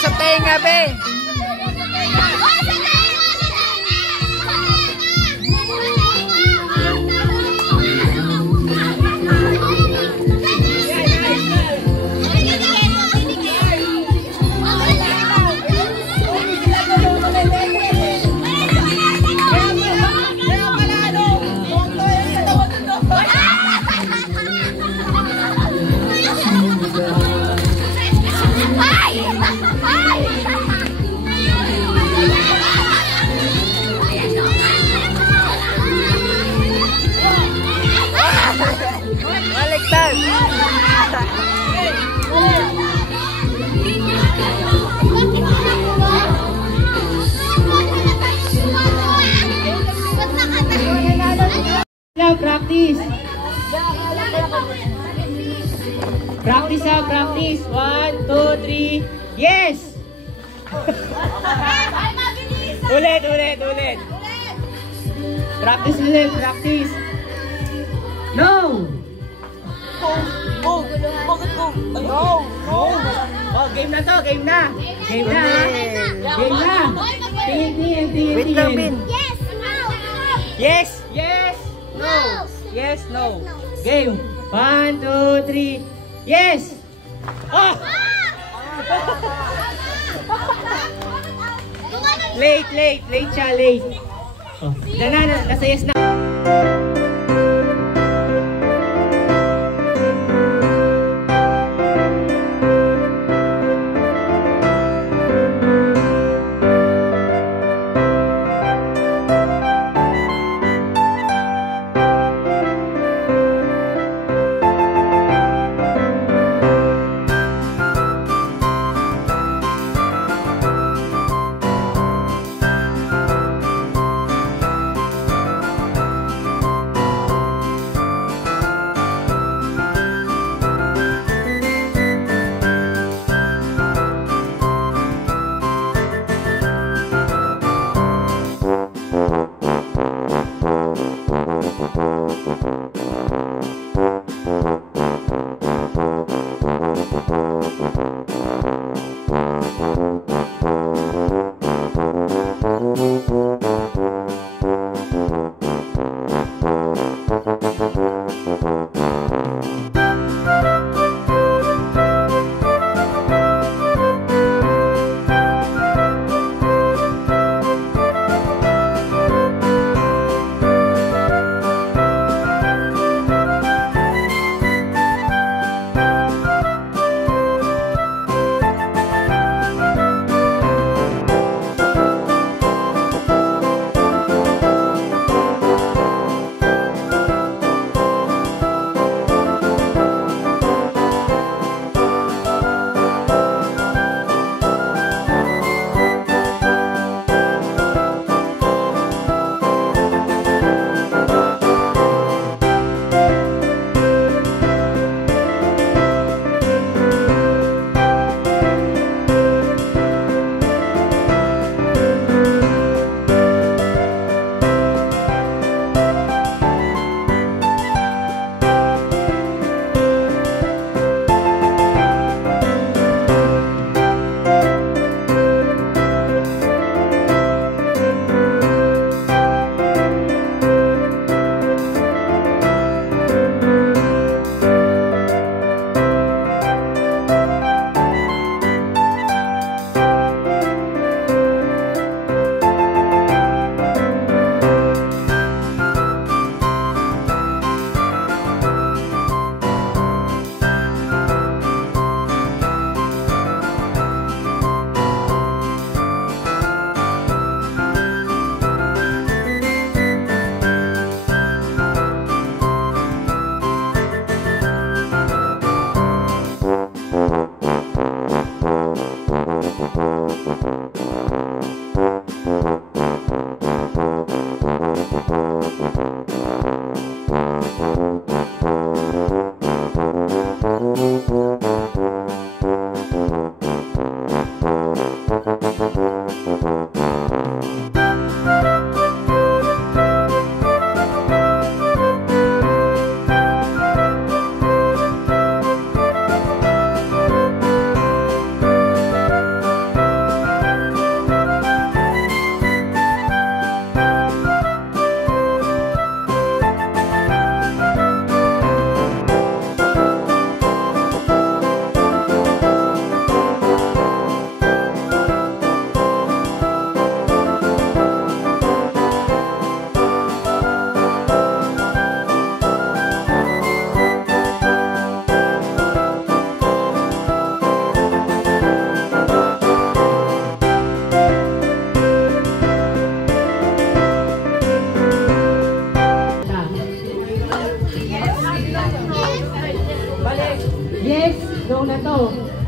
sa tenga, be. Baliktad. Practice. Practice out, practice. 1, 2, 3. Yes! Ulit. Practice ulit, practice. No! No! Oh, game na to, game na. Game na. Tingin. Wait lang, Bin. Yes! No! Yes, no. Game. 1, 2, 3. Yes! Oh! Late siya, late. Oh, nasa yes na.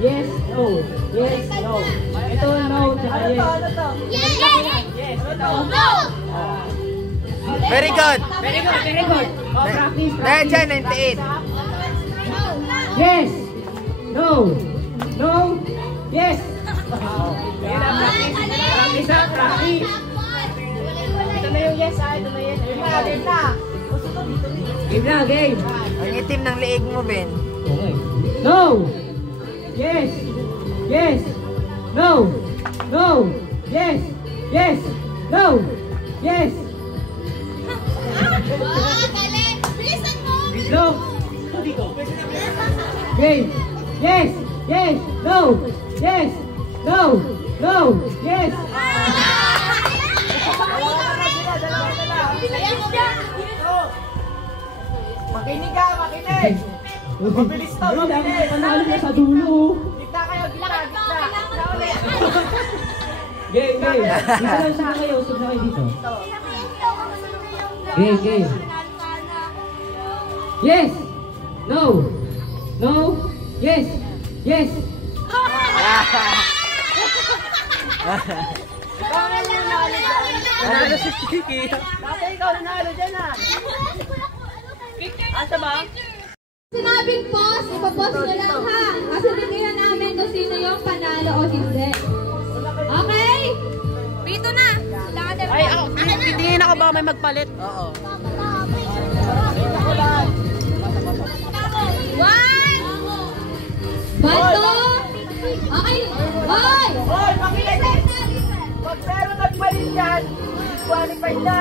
Yes, no. Yes, no. Ito, no, tsaka yes. Yes, ito. Very good. Very good, very good. Oh, practice, Dahil practice. dyan, 98. Yes. No. No. Yes. Yan ang practice. Practice ha, practice. Ito na yung yes ha, ito na yes. Game na, game na. Game na, game. Ang itim ng leeg mo, Ben. Okay. No. Yes. Yes. No. No. Yes. Yes. No. Yes. Bitlog. Game. Yes. Yes. No. Yes. No. No. Yes. Makinig ka, makinig. Mabilis to, mabilis. Panalo na sa dulo. Gitna kayo, gitna, gitna. Gitna ulit. Game, game. Dito lang sa kayo. Usap na kayo dito. Game, game. Yes. No. No. Yes. Yes. Nanalo si Kiki. Dati ikaw nanalo dyan ha. Asa ba? Sinabing pause, ipapost nyo lang ha. Kasi tingnan namin kung sino yung panalo o hindi. Okay? Pito na. Ay, ako. Tingin ako baka may magpalit. Oo. One. Bato. Okay. Hoy! Hoy, makinig! Pag meron nagpalit dyan, qualified na.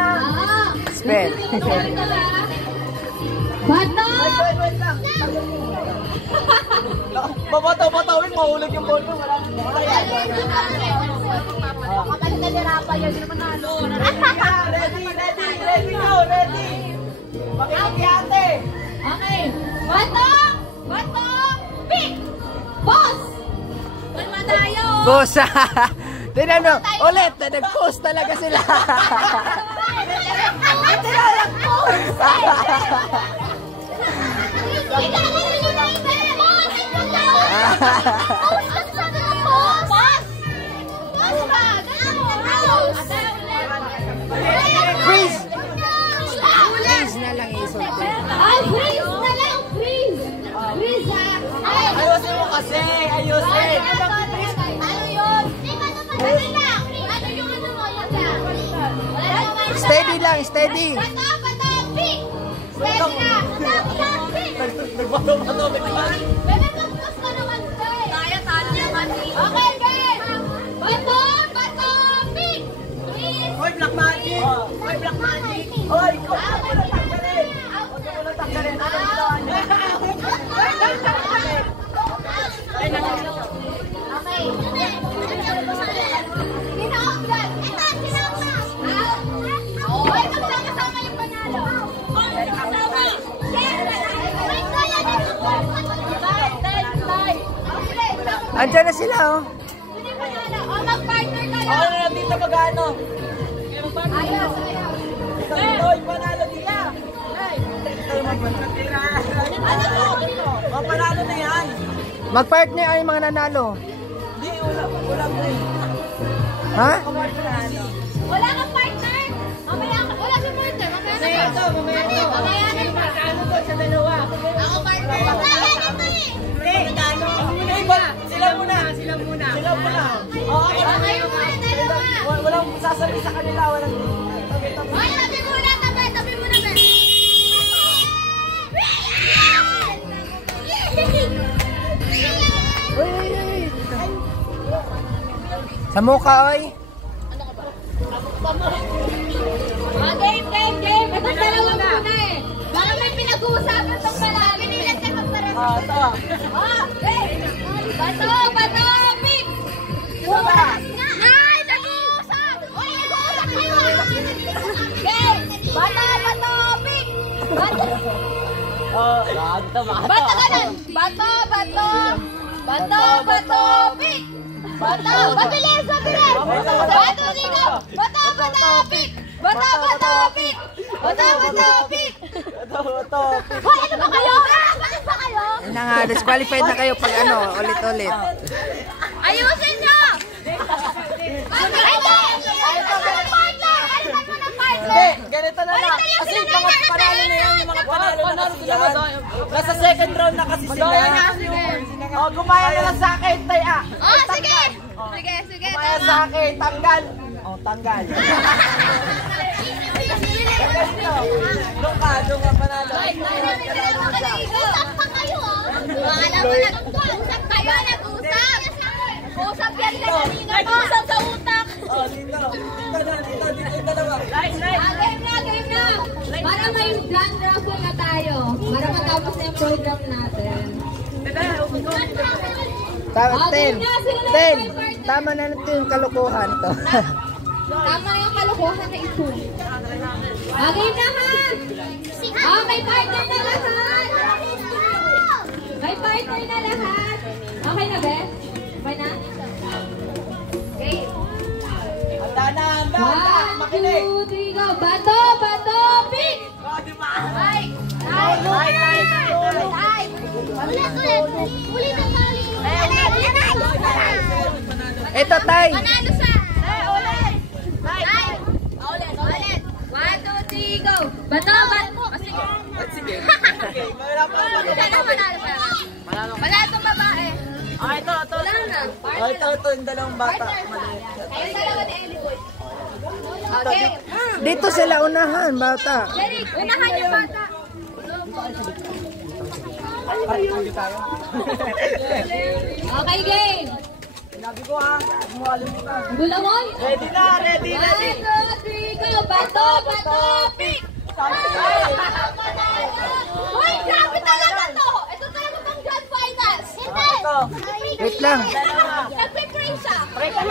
Spell. Bato. Wait lang. Babataw-batawin, mahulog yung ball mo. Wala Kapag nalirapa yun, hindi naman nalo. Ready, ready, ready go, ready. Makinig ate. Okay. Bato. Bato. Pick. Boss. Kalma tayo. Bosa. Tignan mo, ulit, nag-post talaga sila. Freeze! Freeze na lang isulti. Freeze na lang, freeze! Freeze ha! Ayusin mo kasi, ayusin. Ano yun? Ano lang? Ano yung ano mo? Steady lang, steady. Bata, bata, pick! Steady na! Bata, pick! Nagbato-bato, bigla. Bebe, mag-plus ka naman, sir! Kaya, talo naman. Okay, game! Bato, bato, pick! Freeze! Hoy, Black Magic. Hoy, Black Magic. Hoy, huwag mo na tanggalin. Huwag mo na tanggalin. Ano ginawa niyo? Okay. Sinook dyan. Ito, sinook na. Hoy, magsama-sama yung panalo. Magsama. Andiyan na sila, oh. Sino yung panalo? O, mag-partner ka Ako lang. na lang dito mag-ano. Ayos, ayos. Hoy, panalo nila. Ano to? Oh, panalo na yan. Mag-partner ay mga nanalo. Hindi, wala mo eh. Ha? Wala kang partner? Mamaya ka. Wala si partner. Mamaya na Mamaya to, mamaya to. Mamaya na pa. Ano to sa dalawa? Ako partner. Mamaya na to eh. Hindi, sila muna. Sila muna. Sila muna. Oo, Kayo muna, dalawa. walang sasabi sa kanila. Walang... Hoy, tabi muna, tabi. Tabi muna, be. Sa mukha, oy. Game, game, game. Ito dalawa muna eh. Baka may pinag-uusapan itong malaki. Pinilan ka magpareho. Ito. Game. Bato, bato, pick. Nag-uusap nga. Ay, nag-uusap. Uy, nag-uusap kayo. Game. Bato, bato, pick. Bato. Bato ka lang. Bato, bato. Bato, bato, pick. Bato, mabilis, mabilis. Bato, dito. Bato, bato, pick. Bato, bato, pick. Bato, bato, pick. Ito. Hoy, ano ba kayo? Bakit ba kayo? Yun na nga, disqualified na kayo pag ano, ulit-ulit. Ayusin nyo! Hindi, ganito na lang. Kasi yung mga panalo na yan, yung mga panalo na kasi yan. Nasa second round na kasi sila. O, gumaya na lang sa akin, tay ah. Oh, sige! Sige, Gumaya sa akin, tanggal. O, tanggal. Doon ka panalo. Usap pa kayo, ah. Alam mo, nag-usap kayo, nag-usap. Usap yan lang kanina. Nag-usap sa utak. O, dito yung dalawa. Game na. Para may grand raffle na tayo. Para matapos na yung program natin. Ten. Tama na natin yung kalokohan to. Tama na yung kalokohan na ito. Game na ha! May partner na lahat! May partner na lahat! Okay na, Beth? Okay na? Okay. Handa. 1, 2, 3, go! Bato, pick! Ulit ang tali. Ito, Tay. Manalo siya. Ulit. 1, 2, 3, go. Bato. Sige. Manalo siya. Manalo itong babae. Ito. Wala na. Ito yung dalawang bata. Ayun dalawa ni Ellie Boy. Okay. Dito sila unahan, bata. Derek, unahan yung bata. Okay, game. Sinabi ko ha, makalimutan. Bulamon. Ready na. 1, 2, 3, go. Bato, pick. Uy, grabe talaga to. Ito talaga pang grand finals. Hindi. Wait lang. Nagpe-pray siya. Pray ka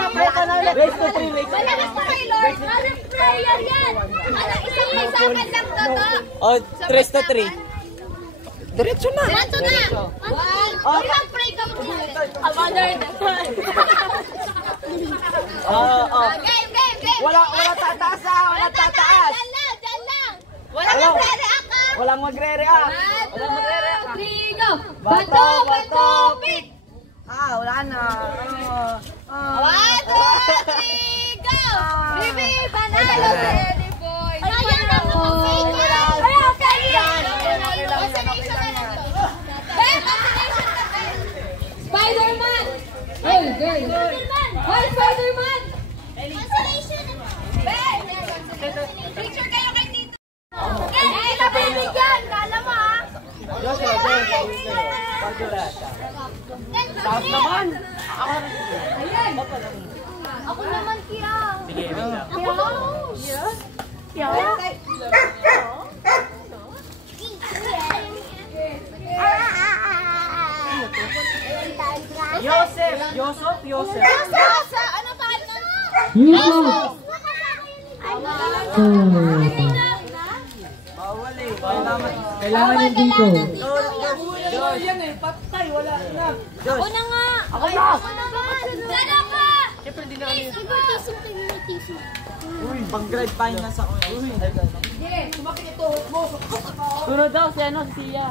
na. Race to 3. Malakas pa kay Lord. Parang prayer yan. Isang may sakit lang to. Oh, 3 to 3. Diretso na. Diretso na. 1. Uy, mag-pray ka muna. Game. Wala tataas ha. Wala tataas. Diyan lang. Walang magre-react ka. Walang magre-react. 1, 2, 3, go. Bato, pick. Wala na. 1, 2, 3, go. Bibi, panalo si Ellie Boy. Sayang na mo. Ay, okay yan. Vaccination na lang to. Vaccination na tayo. Spider-Man. Hey, girl. Hoy, Spider-Man. Vaccination. Picture kayo kay Tito. Eh, nabibig yan. Kala mo ha. Stop naman. Ayan. Ako naman, Kira. Sige, Kira? Yosef. Ano pangalan? Yusuf. Bawal eh. Kailangan nandito. Ako na nga. Ako na. Sana ka. Siyempre hindi na pang-grade finals ako. Sunod daw si Sia.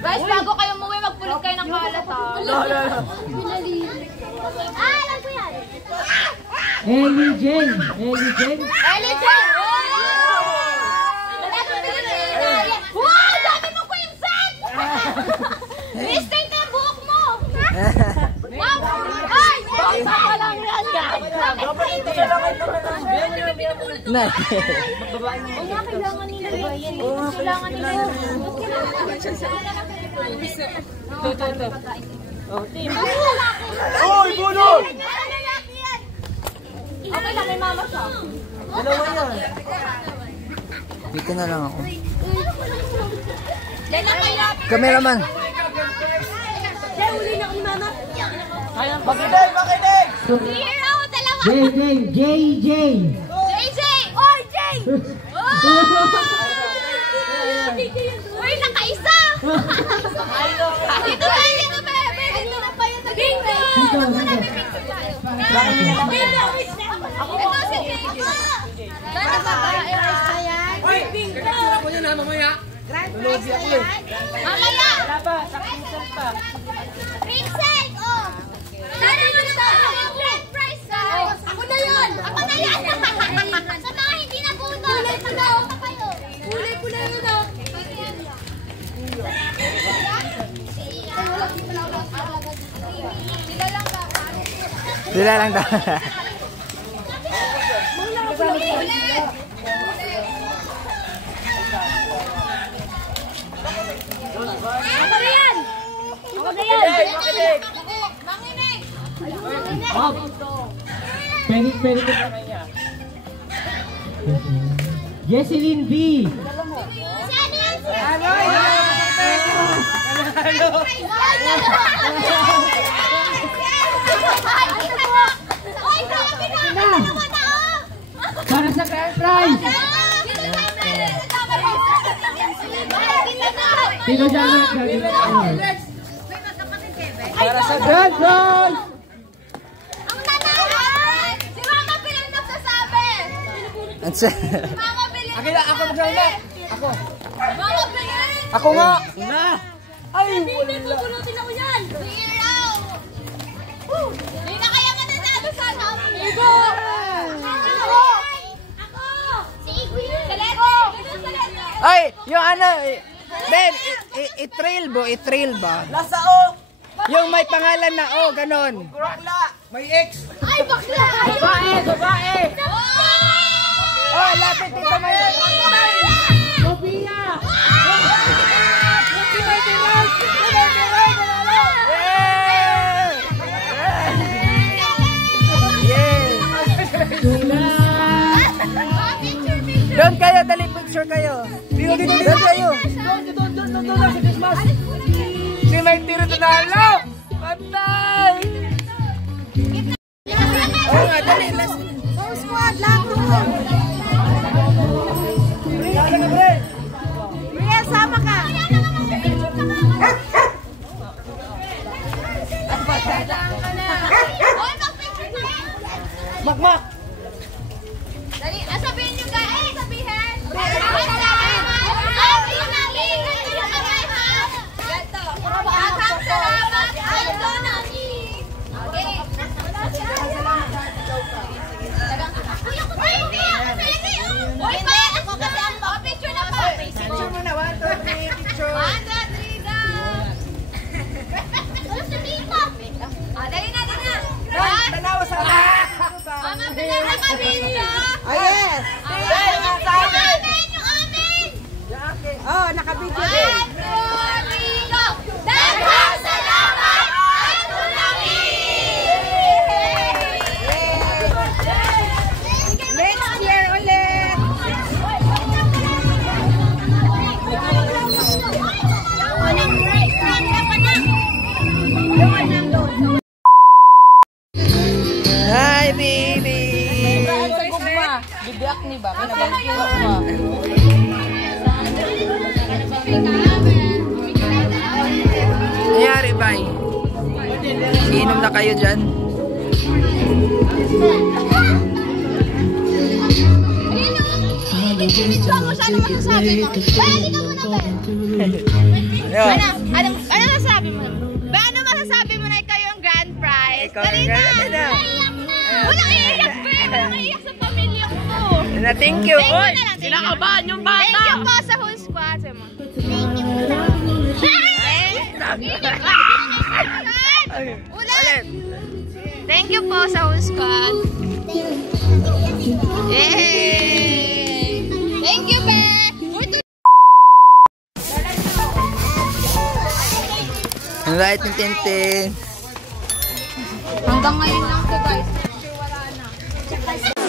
Guys, bago kayo umuwi, magpulit kayo ng kalat ha. Alam ko yan. Ellie Jane. Ellie Jen! Wow! Dami mo ko yung set! Mistake na yung buhok mo! Wow! Ay! Basta pa lang yan, guys! Na. Kailangan nila yan. Kailangan nila yan. Oy, bunot! Okay lang, may mama siya. Dalawa yan. Dito na lang ako. Diyan lang kayo. Cameraman. Makinig! Hero, dalawa. JJ. JJ! Oy, Jay! Uy, nakaisa! Dito tayo, dito bebe! Dito na pa yun. Dito! Ito na, may picture tayo. Ito si Jay. Ganda ba ba? Mamaya! Wala pa, sakinisal pa. Pixel! Oh! Sana mo na French fries ka! Ako na yun! Ako na yan! Sa mga hindi na puto! Kulay ko na! Kulay ko na yun! Sila lang daw. Ako na yan! Ako na yan! Manginig! Pwede ko sa kanya. Jesseline B. Para sa grand prize. Tino Janet. Para sa grand prize. Ang nanalo! Si Mama Piling nagsasabi! Mama Piling! Ako magsalita. Ako. Mama Piling! Ako nga. Ay, Hindi, pupunutin ako yan! Clear out! Hindi na kaya mananalo sana! Igo! Ako! Si Igwin! Salete! Ay, yung ano, Ben, i-trail ba? nasa O. Yung may pangalan na O, ganon. Kurakla. May X. Ay, bakla! Babae. Oh, lapit dito may... Sophia. Doon kayo, dali picture kayo. Doon kayo. Doon sa Christmas. Si Mike Tiro Tunalo. Pantay. Oo nga, dali. Squad, lahat Riel, sama ka! Makmak. Dali, sabihin nyo guys! Sabihin! Daghang salamat! Aldo nami! Okay. Hindi! Ako kasi ang picture na pa! Picture mo na, 1, 2, 3, picture. 1, 2, 3, go! Dali na, dali na! Tanawa sa... Mama, pinaka-video! Ah, yes! Yung amin! Oh, nakabidyo 1, din. 2, 3, go! Daghang salamat! Aldo nami! Next year ulit! Hi, baby! Bibiyak ni ba? Pinabangkit mo. Nangyari, bay? Inom na kayo dyan? Ano masasabi mo naman? Ba, ano masasabi mo na ikaw yung grand prize? Ikaw Dali yung na! grand- na. Walang iiyak pa eh! Walang iiyak sa pamilya ko! Na, thank you! Thank you na lang! Sinakabahan yung bata! Thank you po sa whole squad! Sabi mo. Thank you po! Ulan! Thank you po sa whole squad! Yay! Thank you, Be! Ang light ng Tintin. Hanggang ngayon lang to guys. Wala na.